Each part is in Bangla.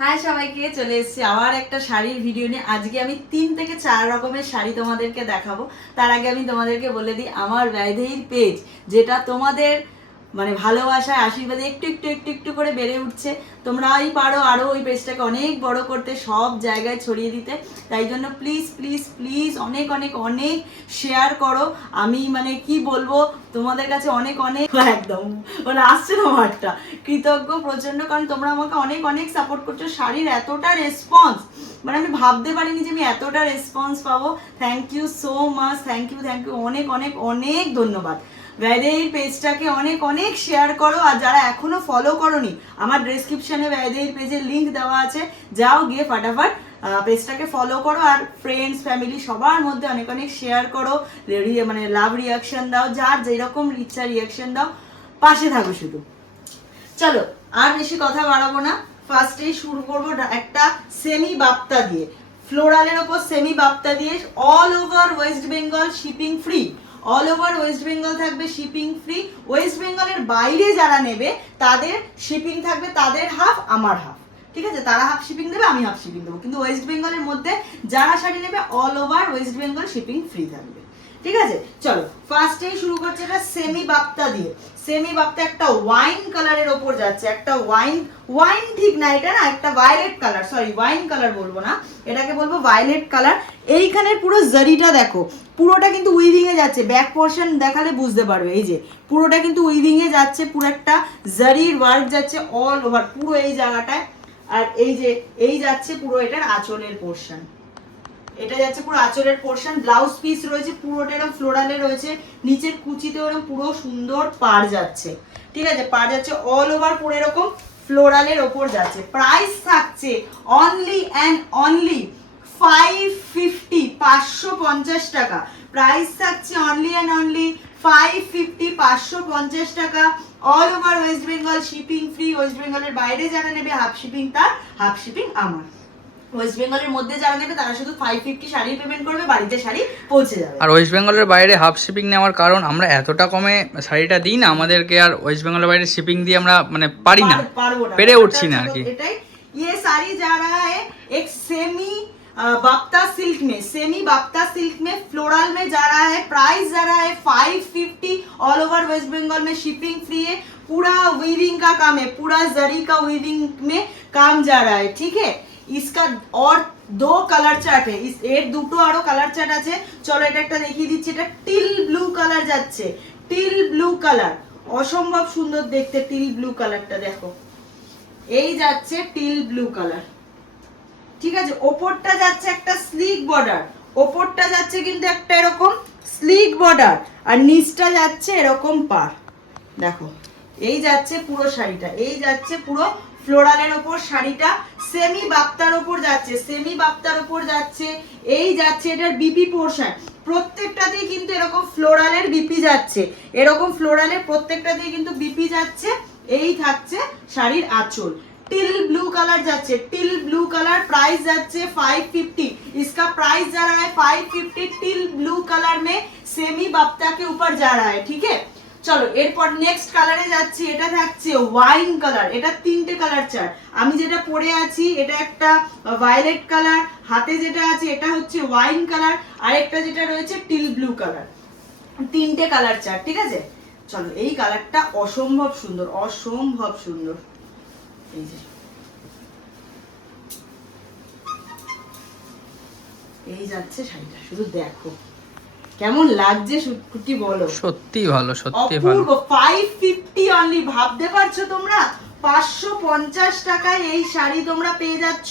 হাই সবাইকে, চলে এসেছি আবার একটা শাড়ির ভিডিও নিয়ে। আজকে আমি 3 থেকে 4 রকমের শাড়ি তোমাদেরকে দেখাবো। তার আগে আমি তোমাদেরকে বলে দিই, আমার বৈদেহীর পেজ, যেটা তোমাদের মানে ভালোবাসায় আশীর্বাদে একটু একটু একটু একটু করে বেড়ে উঠছে। তোমরাই পারো আরও ওই পেজটাকে অনেক বড় করতে, সব জায়গায় ছড়িয়ে দিতে। তাই জন্য প্লিজ প্লিজ প্লিজ অনেক অনেক অনেক শেয়ার করো। আমি মানে কি বলবো তোমাদের কাছে অনেক অনেক একদম মানে আসছে না আমারটা, কৃতজ্ঞ প্রচন্ড, কারণ তোমরা আমাকে অনেক অনেক সাপোর্ট করছো। শাড়ির এতটা রেসপন্স, মানে আমি ভাবতে পারিনি যে আমি এতটা রেসপন্স পাবো। Thank you so much, thank you অনেক অনেক অনেক ধন্যবাদ। বৈদেহীর পেজটাকে অনেক অনেক শেয়ার করো। আর যারা এখনো ফলো করোনি, আমার ডেসক্রিপশনে বৈদেহীর পেজের লিঙ্ক দেওয়া আছে, যাও গিয়ে ফাটাফাট পেজটাকে ফলো করো। আর ফ্রেন্ডস ফ্যামিলি সবার মধ্যে অনেক অনেক শেয়ার করো, মানে লাভ রিয়াকশন দাও, যার যেরকম ইচ্ছা রিয়াকশন দাও, পাশে থাকো শুধু। চলো আর বেশি কথা বাড়াবো না, ফার্স্টেই শুরু করবো একটা সেমি বাপ্তা দিয়ে, ফ্লোরালের ওপর সেমি বাপ্তা দিয়ে। All over West Bengal shipping free, all over West Bengal থাকবে শিপিং ফ্রি। ওয়েস্ট বেঙ্গলের বাইরে যারা নেবে তাদের শিপিং থাকবে, তাদের হাফ আমার হাফ, ঠিক আছে? তারা হাফ শিপিং দেবে, আমি হাফ শিপিং দেবো। কিন্তু ওয়েস্ট বেঙ্গলের মধ্যে যারা শাড়ি নেবে all over West Bengal shipping free থাকবে, ঠিক আছে? চলো ফার্স্টেই শুরু করছে এটা সেমি বাপ্তা দিয়ে। সেমি বাপ্তা একটা ওয়াইন কালারের ওপর যাচ্ছে, একটা ওয়াইন ঠিক না, এটা না একটা violet colour, sorry wine colour বলবো না, এটাকে বলবো ভায়োলেট কালার। এইখানের পুরো জারিটা দেখো, পুরোটা কিন্তু উইভিং এ যাচ্ছে। ব্যাক পোর্শন দেখালে বুঝতে পারবে, এই যে পুরোটা কিন্তু উইভিং এ যাচ্ছে, পুরো একটা জারির ওয়ার্ক যাচ্ছে অল ওভার পুরো এই জায়গাটায়। আর এই যে এই যাচ্ছে পুরো এটার আঁচলের পোর্শন, এটা যাচ্ছে পুরো আঁচলের পোর্শন। ব্লাউজ পিস রয়েছে পুরোটা এরকম ফ্লোরালে রয়েছে, নিচের কুচিতেও এরকম পুরো সুন্দর পাড় যাচ্ছে, ঠিক আছে? পাড় যাচ্ছে অল ওভার পুরো এরকম ফ্লোরালের ওপর যাচ্ছে। প্রাইস থাকছে অনলি অ্যান্ড অনলি 550, 550 টাকা। প্রাইস থাকছে অনলি অ্যান্ড অনলি 550, 550 টাকা। All over West Bengal shipping free. West বেঙ্গলের বাইরে যারা নেবে হাফ শিপিং তার, হাফ শিপিং আমার। ওয়েস্ট বেঙ্গলের মধ্যে যারা নেবে তারা শুধু 550 শাড়ি পেমেন্ট করবে, বাড়িতে শাড়ি পৌঁছে যাবে। আর ওয়েস্ট বেঙ্গলের বাইরে হাফ শিপিং নেওয়ার কারণ আমরা এতটা কমে শাড়িটা দিই না, আমাদেরকে আর ওয়েস্ট বেঙ্গলের বাইরে শিপিং দিয়ে আমরা মানে পারি না, পেরে উঠছি না আর কি। এটাই ये साड़ी जा रहा है एक सेमी बाप्ता सिल्क में, सेमी बाप्ता सिल्क में फ्लोरल में जा रहा है। प्राइस जा रहा है 550। ऑल ओवर वेस्ट बंगाल में शिपिंग फ्री है। पूरा वीविंग का काम है, पूरा जरी का वीविंग में काम जा रहा है, ठीक है? इसका और 2 কালার চার্ট है, इस এর দুটো আরো কালার চার্ট আছে। চলো এটা একটা দেখিয়ে দিচ্ছি। এটা টিল ব্লু কালার যাচ্ছে, টিল ব্লু কালার, অসম্ভব সুন্দর দেখতে। টিল ব্লু কালারটা দেখো, এই যাচ্ছে টিল ব্লু কালার, ঠিক আছে? ওপরটা যাচ্ছে একটা স্লিক বর্ডার, ওপরটা যাচ্ছে কিন্তু একটা এরকম স্লিক বর্ডার, আর নিচটা যাচ্ছে এরকম পার। দেখো এই যাচ্ছে পুরো শাড়িটা, এই যাচ্ছে পুরো ফ্লোরালের ওপর শাড়িটা। সেমি বাপ্তার ওপর যাচ্ছে, সেমি বাপ্তার ওপর যাচ্ছে। এই যাচ্ছে এটার বিপি পোর্শন, প্রত্যেকটাতেই কিন্তু এরকম ফ্লোরালের বিপি যাচ্ছে, এরকম ফ্লোরালের প্রত্যেকটাতেই কিন্তু বিপি যাচ্ছে। এই থাকছে শাড়ির আঁচল, टिल ब्लू कलर जाচ্ছে, टिल ब्लू कलर। प्राइस जाচ্ছে 550, इसका प्राइस जा रहा है 550। टिल ब्लू कलर में सेमी बाप्ता के ऊपर जा रहा है, ठीक है? চলো এরপর নেক্সট কালারে যাচ্ছি। এটা থাকছে ওয়াইন কালার, এটা 3টে কালার চার্ট। আমি যেটা পরে আছি এটা একটা ভায়োলেট কালার, হাতে যেটা আছে এটা হচ্ছে ওয়াইন কালার, আর একটা যেটা রয়েছে টিল ব্লু কালার। 3টে কালার চার্ট, ঠিক আছে? চলো এই কালারটা অসম্ভব সুন্দর, অসম্ভব সুন্দর। এই যে এই যাচ্ছে শাড়িটা, শুধু দেখো কেমন লাগছে শুটকুটি, বলো। সত্যি ভালো, সত্যি ভালো। 550 অনলি, ভাবতে পারছো তোমরা? 550 টাকায় এই শাড়ি তোমরা পেয়ে যাচ্ছ,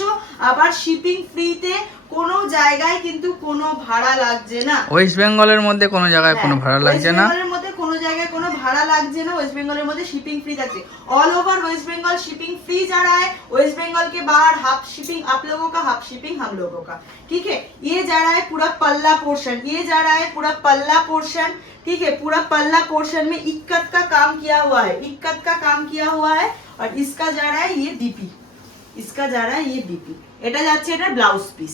আবার শিপিং ফ্রিতে। কোনো জায়গায় কিন্তু কোনো ভাড়া লাগছে না, ওয়েস্ট বেঙ্গলের মধ্যে কোনো জায়গায় কোনো ভাড়া লাগছে না, ওয়েস্ট বেঙ্গলের মধ্যে কোনো জায়গায় কোনো ভাড়া লাগছে না। वेस्ट बंगाल में शिपिंग फ्री থাকছে। All over west Bengal shipping free जा रहा है। वेस्ट बंगाल के बाहर हाफ शिपिंग आप लोगों का, हाफ शिपिंग हम लोगों का, ठीक है? ये जा रहा है पूरा पल्ला पोर्शन, ये जा रहा है पूरा पल्ला पोर्शन, ठीक है? पूरा पल्ला पोर्शन में इक्कत का काम किया हुआ है, इक्कत का काम किया हुआ है। और इसका जा रहा है ये बीपी, इसका जा रहा है ये बीपी। এটা যাচ্ছে এটা ব্লাউজ পিস,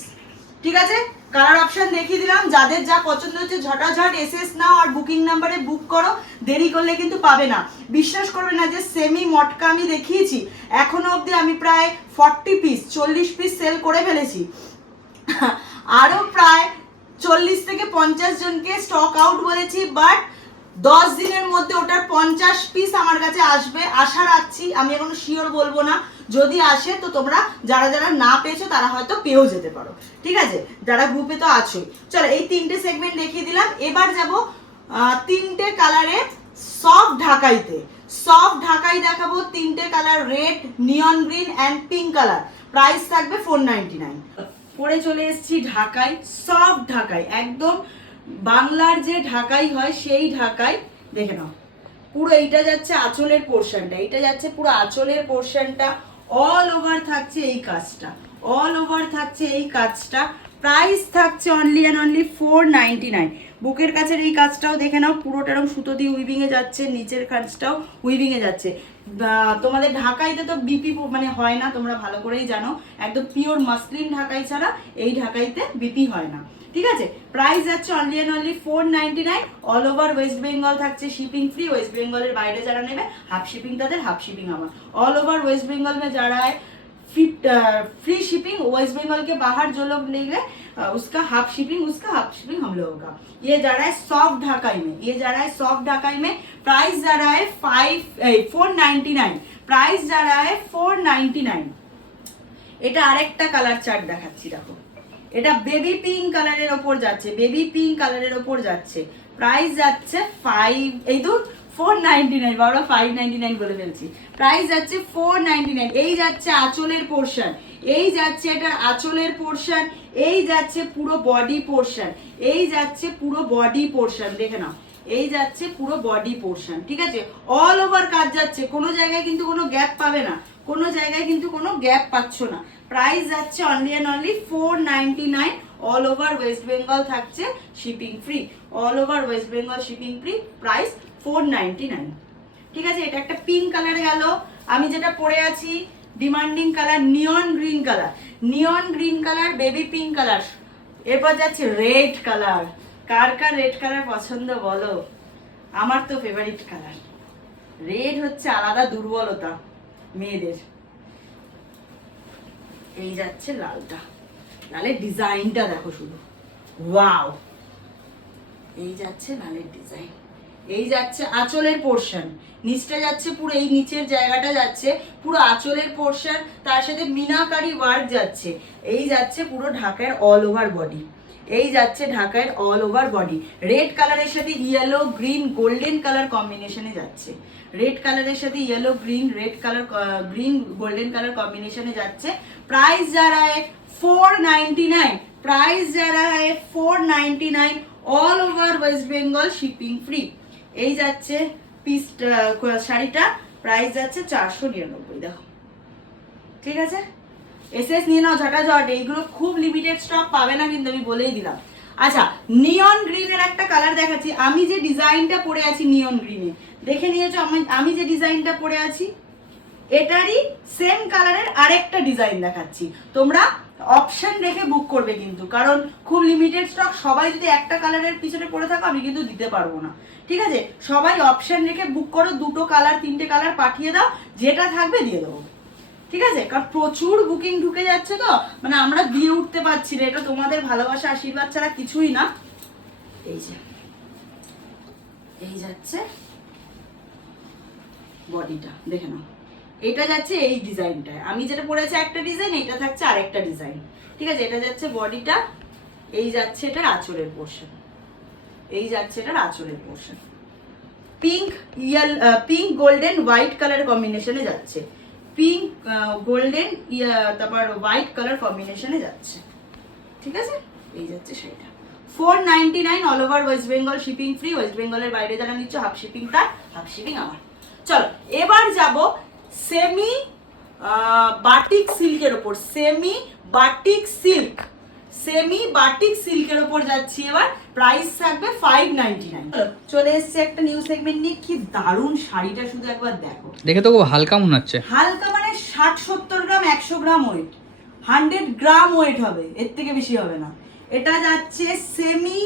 ঠিক আছে? কালার অপশন দেখিয়ে দিলাম, যাদের যা পছন্দ হচ্ছে ঝটাঝট এসএস নাও আর বুকিং নাম্বারে বুক করো, দেরি করলে কিন্তু পাবে না। বিশ্বাস করবে না যে সেমি মটকা আমি দেখিয়েছি, এখনো অবধি আমি প্রায় 40 পিস 40 পিস সেল করে ফেলেছি। আরো প্রায় 40 থেকে 50 জনকে স্টক আউট বলেছি, বাট 10 দিনের মধ্যে ওটার 50 পিস আমার কাছে আসবে, আশা রাখছি। আমি এখনো শিওর বলবো না, যদি আসে তো তোমরা যারা যারা না পেয়েছো তারা হয়তো পেয়েও যেতে পারো, ঠিক আছে, যারা গ্রুপে তো আছোই। চলো এই 3টে সেগমেন্ট দেখিয়ে দিলাম, এবার যাব 3টে কালারে সফট ঢাকাইতে। সফট ঢাকাই দেখাবো, 3টে colour, red, neon green and pink colour. Price থাকবে 499। পরে চলে এসেছি ঢাকাই, সফট ঢাকাই, একদম বাংলার যে ঢাকাই হয় সেই ঢাকাই। দেখে নাও, পুরো এইটা যাচ্ছে আঁচলের পোর্শনটা, এইটা যাচ্ছে পুরো আঁচলের পোর্শনটা, অল ওভার থাকছে এই কাজটা, অল ওভার থাকছে এই কাজটা। প্রাইস থাকছে অনলি অ্যান্ড অনলি 499। বুকের কাছের এই কাজটাও দেখে নাও, পুরোটা এরকম সুতো দিয়ে উইভিং এ যাচ্ছে, নিচের কাজটাও উইভিং এ যাচ্ছে। তোমাদের ঢাকাইতে তো বিপি মানে হয় না, তোমরা ভালো করেই জানো, একদম পিওর মাসলিন ঢাকাই ছাড়া এই ঢাকাইতে বিপি হয় না, ঠিক আছে। প্রাইস যাচ্ছে only and only 499। All over West Bengal থাকছে শিপিং ফ্রি। ওয়েস্ট বেঙ্গলের বাইরে যারা নেবে হাফ শিপিং তাদের, হাফ শিপিং আমার। ऑल ओवर वेस्ट बंगाल में जा रहा है फ्री शिपिंग। वेस्ट बंगाल के बाहर जो लोग लेंगे उसका हाफ शिपिंग हम लोगों का। ये जा रहा है सॉफ्ट ढाकाई में, ये जा रहा है सॉफ्ट ढाकाई में। प्राइस जा रहा है 499। प्राइस जा रहा है 499। এটা আরেকটা কালার চার্ট দেখাচ্ছি, দেখো এটা বেবি পিঙ্ক কালারের ওপর যাচ্ছে, বেবি পিঙ্ক কালারের ওপর যাচ্ছে। প্রাইস যাচ্ছে 499, বাবা 599 বলে ফেলছি। প্রাইস যাচ্ছে 499। এই যাচ্ছে আঁচলের পোর্শন, এই যাচ্ছে এটার আঁচলের পোর্শন, এই যাচ্ছে পুরো বডি পোর্শন, এই যাচ্ছে পুরো বডি পোর্শন, দেখে নাও, এই যাচ্ছে পুরো বডি পোর্শন, ঠিক আছে। অল ওভার কাজ যাচ্ছে, কোনো জায়গায় কিন্তু কোনো গ্যাপ পাবে না, কোনো জায়গায় কিন্তু কোনো গ্যাপ পাচ্ছ না। প্রাইস যাচ্ছে only and only 499। All over West Bengal থাকছে shipping free, all over West Bengal shipping free. Price 499, ঠিক আছে। এটা একটা পিঙ্ক কালারে গেল। আমি যেটা পরে আছি ডিমান্ডিং কালার নিয়ন গ্রিন কালার, নিয়ন green colour, baby pink colour. এরপর যাচ্ছে রেড কালার। কার কার রেড কালার পছন্দ বলো? আমার তো ফেভারিট কালার। রেড হচ্ছে আলাদা দুর্বলতা মেয়েদের। এই যাচ্ছে লালটা, লালের ডিজাইনটা দেখো শুধু, ওয়াও। এই যাচ্ছে লালের ডিজাইন, এই যাচ্ছে আঁচলের পোর্শন, নিচটা যাচ্ছে পুরো এই নিচের জায়গাটা যাচ্ছে পুরো আঁচলের পোর্শন, তার সাথে মিনাকারি ওয়ার্ক যাচ্ছে। এই যাচ্ছে পুরো ঢাকার অল ওভার বডি, এই যাচ্ছে ঢাকার অল ওভার বডি। রেড কালারের সাথে ইয়েলো গ্রিন গোল্ডেন কালার কম্বিনেশনে যাচ্ছে, রেড কালারের সাথে yellow green, red colour green golden colour combination যাচ্ছে। प्राइस जा रहा है 499। प्राइस जा रहा है 499। All over west Bengal shipping free. এই যাচ্ছে পিস শাড়িটা, প্রাইস যাচ্ছে 499। দেখো, ঠিক আছে। এসএস নিয়ে নাও ঝটাঝট, এইগুলো খুব লিমিটেড স্টক, পাবে না কিন্তু, আমি বলেই দিলাম। আচ্ছা, নিয়ন গ্রিনের একটা কালার দেখাচ্ছি। আমি যে ডিজাইনটা পরে আছি নিয়ন গ্রিনে, দেখে নিয়েছো আমি যে ডিজাইনটা পরে আছি, এটারই সেম কালারের আরেকটা ডিজাইন দেখাচ্ছি। তোমরা অপশন রেখে বুক করবে কিন্তু, কারণ খুব লিমিটেড স্টক। সবাই যদি একটা কালারের পিছনে পড়ে থাকো আমি কিন্তু দিতে পারবো না, ঠিক আছে। সবাই অপশন রেখে বুক করো, 2টো কালার 3টে কালার পাঠিয়ে দাও, যেটা থাকবে দিয়ে দেবো, ঠিক আছে। কারণ প্রচুর বুকিং ঢুকে যাচ্ছে তো, মানে আমরা দিয়ে উঠতে পারছি না। এটা তোমাদের ভালোবাসা আশীর্বাদ ছাড়া কিছুই না। এই যে এই যাচ্ছে বডিটা, দেখে নাও, এটা যাচ্ছে এই ডিজাইনটা। আমি যেটা পরেছি একটা ডিজাইন, এটা থাকছে আরেকটা ডিজাইন, ঠিক আছে। এটা যাচ্ছে বডিটা, এই যাচ্ছে এটার আঁচলের পোর্শন, এই যাচ্ছে এটার আঁচলের portion. Pink pink golden white colour কম্বিনেশনে যাচ্ছে, পিঙ্ক গোল্ডেন তারপর হোয়াইট কালার কম্বিনেশনে যাচ্ছে, ঠিক আছে। এই যাচ্ছে শাড়িটা 499। All over West Bengal shipping free. West বেঙ্গলের বাইরে যারা নিচ্ছ হাফ শিপিং তার, হাফ শিপিং আমার। চলো এবার যাব সেমি বাটিক সিল্কের ওপর, semi batik silk, semi batik সিল্কের ওপর যাচ্ছি এবার। প্রাইস থাকবে 599। চলে এসেছে একটা নিউ সেগমেন্ট নিয়ে, কি দারুণ শাড়িটা শুধু একবার দেখো। দেখে তো খুব হালকা মনে হচ্ছে। হালকা মানে 60-70 গ্রাম, 100 গ্রাম ওয়েট, 100 গ্রাম ওয়েট হবে, এর থেকে বেশি হবে না। এটা যাচ্ছে সেমি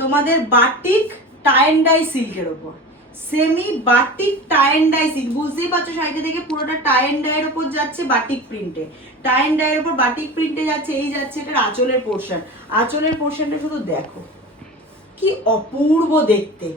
তোমাদের বাটিক টাই অ্যান্ড ডাই সিল্কের ওপর, semi batik tie and dye silk, বুঝতেই পারছো শাড়িটা দেখে পুরোটা টাই অ্যান্ড ডাইয়ের ওপর যাচ্ছে বাটিক প্রিন্টে, টাই অ্যান্ড ডাইয়ের ওপর বাটিক প্রিন্টে যাচ্ছে। এই যাচ্ছে এটার আঁচলের পোর্শন, আঁচলের পোর্শনটা শুধু দেখো কি অপূর্ব দেখতে,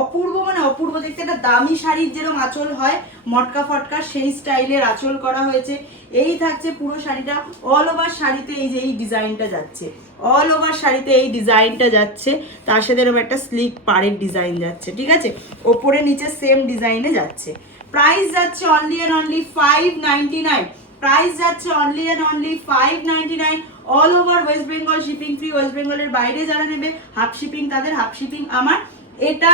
অপূর্ব মানে অপূর্ব দেখতে। একটা দামি শাড়ির যেরকম আঁচল হয় মটকা ফটকা সেই স্টাইলের আঁচল করা হয়েছে। এই থাকছে পুরো শাড়িটা, অল ওভার শাড়িতে এই যে এই ডিজাইনটা যাচ্ছে, অল ওভার শাড়িতে এই ডিজাইনটা যাচ্ছে, তার সাথে এরকম একটা স্লিক পাড়ের ডিজাইন যাচ্ছে, ঠিক আছে, ওপরে নিচে সেম ডিজাইনে যাচ্ছে। প্রাইস যাচ্ছে অনলি অ্যান্ড অনলি 599, প্রাইস যাচ্ছে only and only 599, all over West Bengal shipping free. West বেঙ্গলের বাইরে যারা নেবে হাফ শিপিং তাদের, হাফ শিপিং আমার। এটা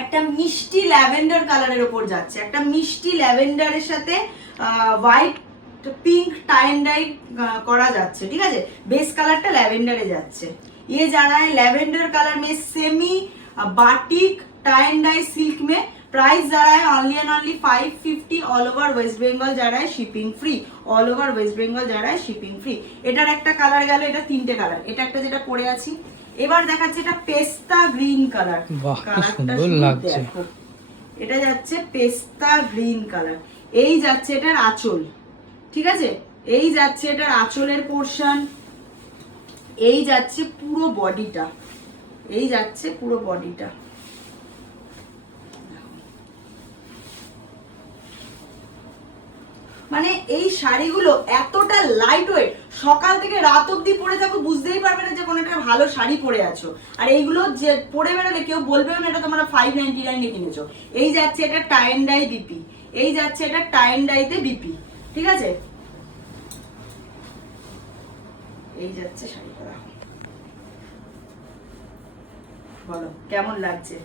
একটা মিষ্টি ল্যাভেন্ডার কালারের ওপর যাচ্ছে, একটা মিষ্টি ল্যাভেন্ডারের সাথে white pink tie and die করা যাচ্ছে, ঠিক আছে, বেস কালারটা ল্যাভেন্ডারে যাচ্ছে। ये जा रहा है लैवेंडर कलर में semi batik tie and dye silk में। प्राइस जा रहा है only and only 550, all over west Bengal जा रहा है shipping free, all over west Bengal जा रहा है शिपिंग फ्री। এটার একটা কালার গেল, এটা তিনটে কালার, এটা একটা যেটা পরে আছি। এবার দেখাচ্ছে এটা পেস্তা গ্রিন কালার, বাহ কি কালারটা সুন্দর শুধু লাগছে। দেখো, এটা যাচ্ছে পেস্তা গ্রিন কালার। এই যাচ্ছে এটার আঁচল, ঠিক আছে, এই যাচ্ছে এটার আঁচলের পোর্শন, এই যাচ্ছে পুরো বডিটা, এই যাচ্ছে পুরো বডিটা। মানে এই শাড়িগুলো এতটা লাইট ওয়েট, সকাল থেকে রাত অবধি পরে থাকো বুঝতেই পারবে না যে কোনো একটা ভালো শাড়ি পরে আছো। আর এইগুলো যে পরে বেরোলে কেউ বলবেও না এটা তোমরা 599 কিনেছো। এই যাচ্ছে এটা টাই অ্যান্ড ডাই বিপি, এই যাচ্ছে এটা টাই অ্যান্ড ডাইতে বিপি, ঠিক আছে, এই যাচ্ছে শাড়িটা। বলো কেমন লাগছে?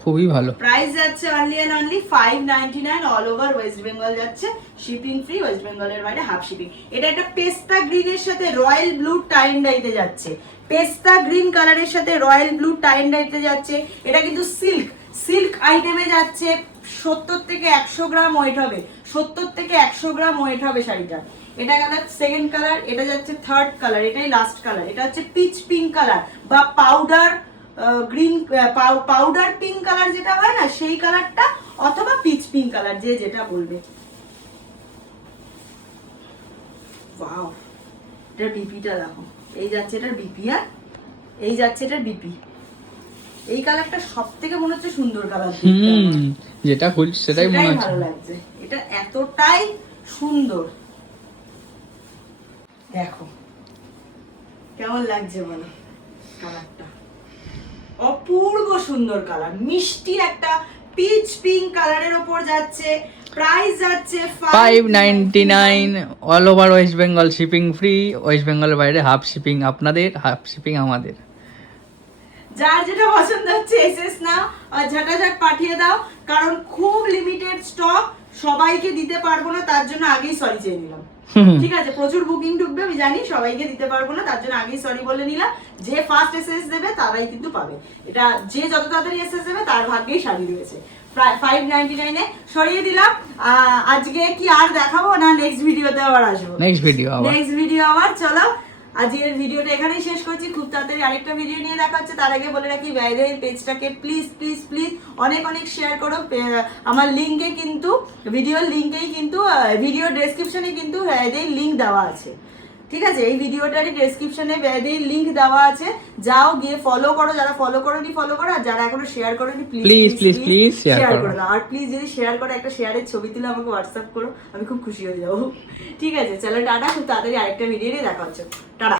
খুবই ভালো। প্রাইস যাচ্ছে only and only 599, all over West Bengal যাচ্ছে শিপিং ফ্রি, ওয়েস্ট বেঙ্গলের বাইরে হাফ শিপিং। এটা একটা পেস্তা গ্রিনের সাথে রয়্যাল ব্লু টাই অ্যান্ড ডাইতে যাচ্ছে, পেস্তা গ্রিন কালারের সাথে রয়্যাল ব্লু টাই অ্যান্ড ডাইতে যাচ্ছে। এটা কিন্তু সিল্ক, সিল্ক আইটেমে যাচ্ছে। 70 থেকে 100 গ্রাম ওয়েট হবে, 70 থেকে 100 গ্রাম ওয়েট হবে শাড়িটা। এটা গেল সেকেন্ড কালার, এটা যাচ্ছে থার্ড কালার, এটাই লাস্ট কালার। এটা হচ্ছে পিচ পিঙ্ক কালার বা powder green, powder pink colour যেটা হয় না সেই কালারটা, অথবা পিচ পিঙ্ক কালার, যে যেটা বলবে। ওয়াও, এটার বিপিটা দেখো, এই যাচ্ছে এটার বিপি, আর এই যাচ্ছে এটার বিপি। এই কালারটা সবথেকে মনে হচ্ছে সুন্দর কালার, যেটা খুলছে সেটাই মনে হচ্ছে ভালো লাগছে। এটা এতটাই সুন্দর, দেখো কেমন লাগছে বলো কালারটা, অপূর্ব সুন্দর কালার, মিষ্টি একটা পিচ পিঙ্ক কালারের উপর যাচ্ছে। প্রাইস যাচ্ছে 599, all over West Bengal shipping free, West বেঙ্গলের বাইরে হাফ শিপিং আপনাদের, হাফ শিপিং আমাদের। যার যেটা পছন্দ হচ্ছে এসএস নাও আর ঝাটাঝাট পাঠিয়ে দাও, কারণ খুব লিমিটেড স্টক, সবাইকে দিতে পারবো না, তার জন্য আগেই সরি চেয়ে নিলাম, ঠিক আছে, প্রচুর বুকিং ঢুকবে আমি জানি, সবাইকে দিতে পারবো না, তার জন্য আগেই সরি বলে নিলাম। যে ফার্স্ট এসএস দেবে তারাই কিন্তু পাবে, এটা যে যত তাড়াতাড়ি এসএস দেবে তার ভাগ্যেই শাড়ি রয়েছে। প্রায় 599 সরিয়ে দিলাম। আজকে কি আর দেখাবো না, নেক্সট ভিডিওতে আবার আসবো, নেক্সট ভিডিও আবার। চলো আজকের ভিডিওটা এখানেই শেষ করছি, খুব তাড়াতাড়ি আরেকটা ভিডিও নিয়ে দেখা হচ্ছে। তার আগে বলে রাখি ব্যয়দের পেজটাকে প্লিজ প্লিজ প্লিজ অনেক অনেক শেয়ার করো। আমার লিঙ্কে কিন্তু, ভিডিওর লিঙ্কেই কিন্তু, ভিডিও ডেসক্রিপশনে কিন্তু ব্যয়দের লিঙ্ক দেওয়া আছে, ঠিক আছে, এই ভিডিওটারই ডেসক্রিপশনে ব্যয়দের লিঙ্ক দেওয়া আছে, যাও গিয়ে ফলো করো, যারা ফলো করোনি ফলো করো, আর যারা এখনো শেয়ার করোনি প্লিজ প্লিজ প্লিজ শেয়ার করে দাও। আর প্লিজ যদি শেয়ার করো, একটা শেয়ারের ছবি তুলে আমাকে হোয়াটসঅ্যাপ করো, আমি খুব খুশি হয়ে যাবো, ঠিক আছে। চলো টাটা, খুব তাড়াতাড়ি আরেকটা ভিডিও নিয়ে দেখা হচ্ছে, টাটা।